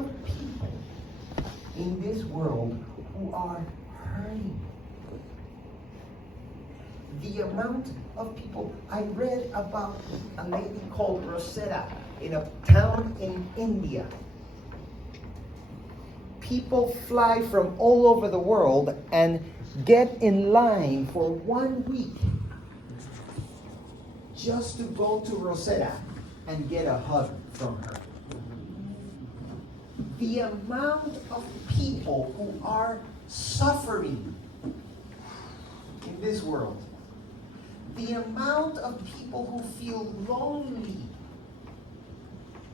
of people in this world who are hurting. The amount of people, I read about a lady called Rosetta in a town in India. People fly from all over the world and get in line for 1 week just to go to Rosetta and get a hug from her. The amount of people who are suffering in this world, the amount of people who feel lonely.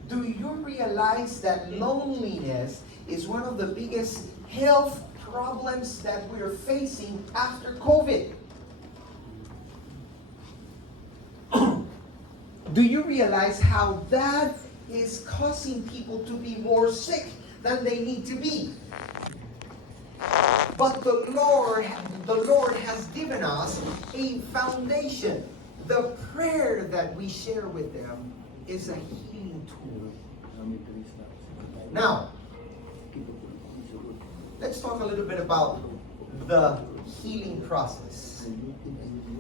Do you realize that loneliness is one of the biggest health problems that we're facing after COVID? Do you realize how that is causing people to be more sick than they need to be? But the Lord has given us a foundation. The prayer that we share with them is a healing tool. Now, let's talk a little bit about the healing process.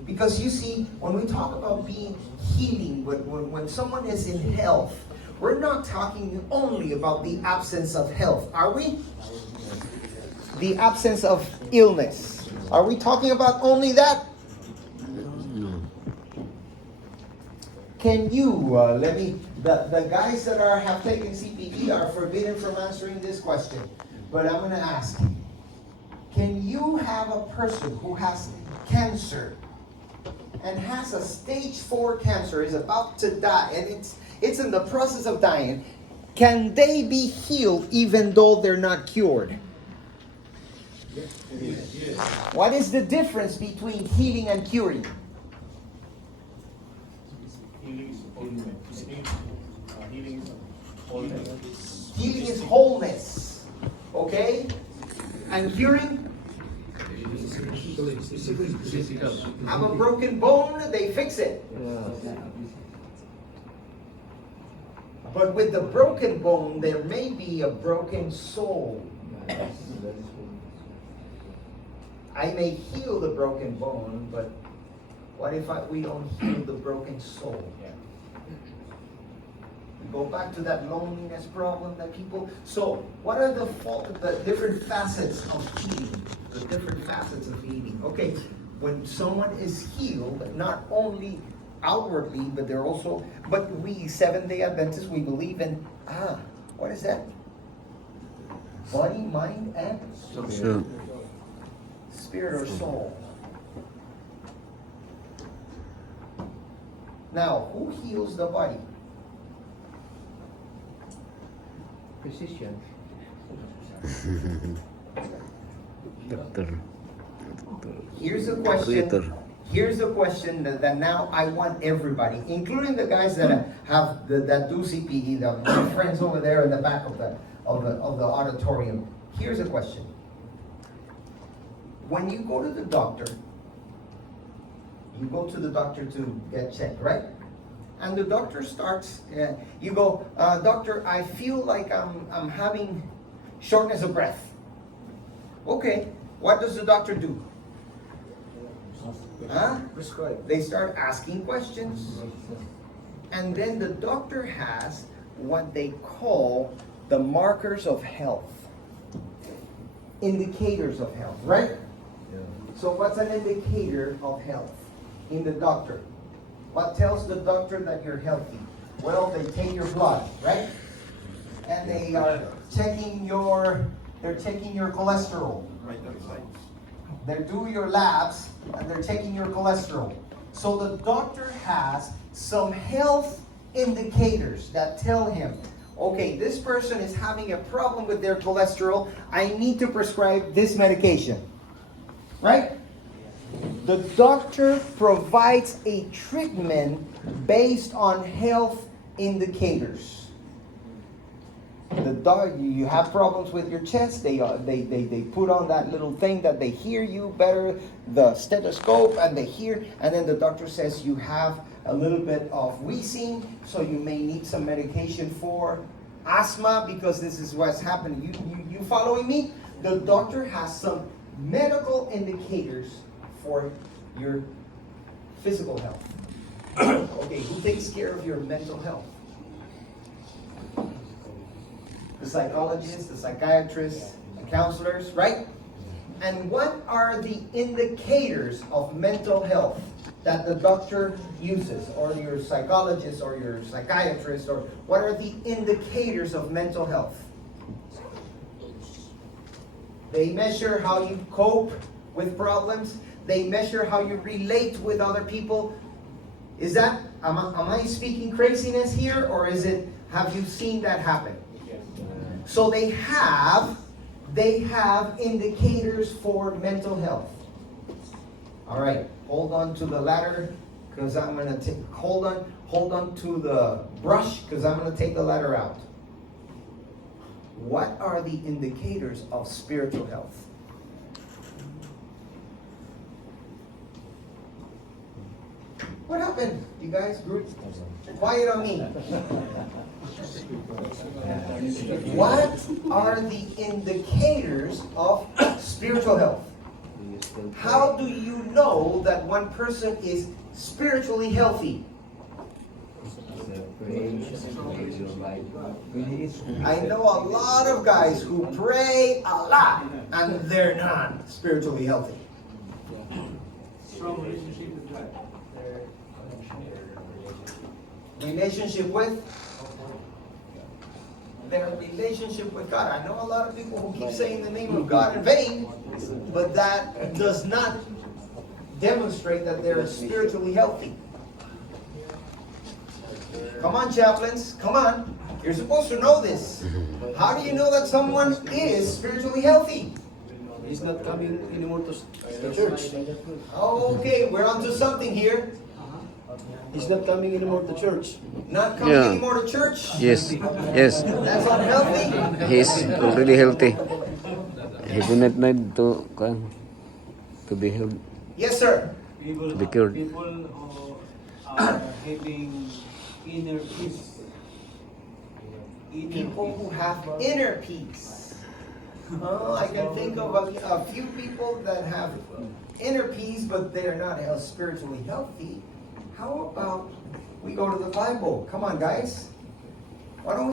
Because you see, when we talk about being healing, when someone is in health, we're not talking only about the absence of health, are we? The absence of illness. Are we talking about only that? Can you, the guys that have taken CPE are forbidden from answering this question. But I'm going to ask, can you have a person who has cancer and has a stage 4 cancer, is about to die, and it's in the process of dying, can they be healed even though they're not cured? Yes. What is the difference between healing and curing? Healing is wholeness. Okay? And curing? Have a broken bone, they fix it. But with the broken bone, there may be a broken soul. I may heal the broken bone, but what if we don't heal the broken soul? We go back to that loneliness problem that people... So, what are the different facets of healing? The different facets of healing. Okay, when someone is healed, not only outwardly, but they're also... But we, Seventh-day Adventists, we believe in... what is that? Body, mind, and... Soul. Spirit or soul. Now, who heals the body? Physician. Doctor. Here's a question. Here's a question that now I want everybody, including the guys that that do CPE, my friends over there in the back of the auditorium. Here's a question. When you go to the doctor, you go to the doctor to get checked, right? And the doctor starts, you go, doctor, I feel like I'm having shortness of breath. Okay, what does the doctor do? Prescribe. They start asking questions. And then the doctor has what they call the markers of health. Indicators of health, right? So what's an indicator of health in the doctor? What tells the doctor that you're healthy? Well, they take your blood, right? And they are checking they're checking your cholesterol. They do your labs and they're taking your cholesterol. So the doctor has some health indicators that tell him, okay, this person is having a problem with their cholesterol. I need to prescribe this medication. Right? The doctor provides a treatment based on health indicators. You have problems with your chest, they put on that little thing that they hear you better, the stethoscope, and they hear, and then the doctor says you have a little bit of wheezing, so you may need some medication for asthma because this is what's happening. You following me? The doctor has some medical indicators for your physical health. Okay, who takes care of your mental health? The psychologists, the psychiatrists, the counselors, right? And what are the indicators of mental health that the doctor uses, or your psychologist, or your psychiatrist, or what are the indicators of mental health? They measure how you cope with problems. They measure how you relate with other people. Is that, am I speaking craziness here, or is it, have you seen that happen? So they have indicators for mental health. All right, hold on to the ladder, because I'm gonna take, hold on to the brush, because I'm gonna take the ladder out. What are the indicators of spiritual health? What happened? You guys grew quiet on me. What are the indicators of spiritual health? How do you know that one person is spiritually healthy? I know a lot of guys who pray a lot and they're not spiritually healthy. Strong relationship with God. Relationship with? Their relationship with God. I know a lot of people who keep saying the name of God in vain, but that does not demonstrate that they're spiritually healthy. Come on, chaplains, come on. You're supposed to know this. How do you know that someone is spiritually healthy? He's not coming anymore to the church. Okay, we're onto something here. He's not coming anymore to church. Not coming Yeah. anymore to church? Yes, yes. That's unhealthy? He's already healthy. He do not need to be healed. Yes, sir. People, To be cured. people who are having inner peace. People who have inner peace. Oh, I can think of a few people that have inner peace, but they are not spiritually healthy. How about we go to the Bible? Come on, guys. Why don't we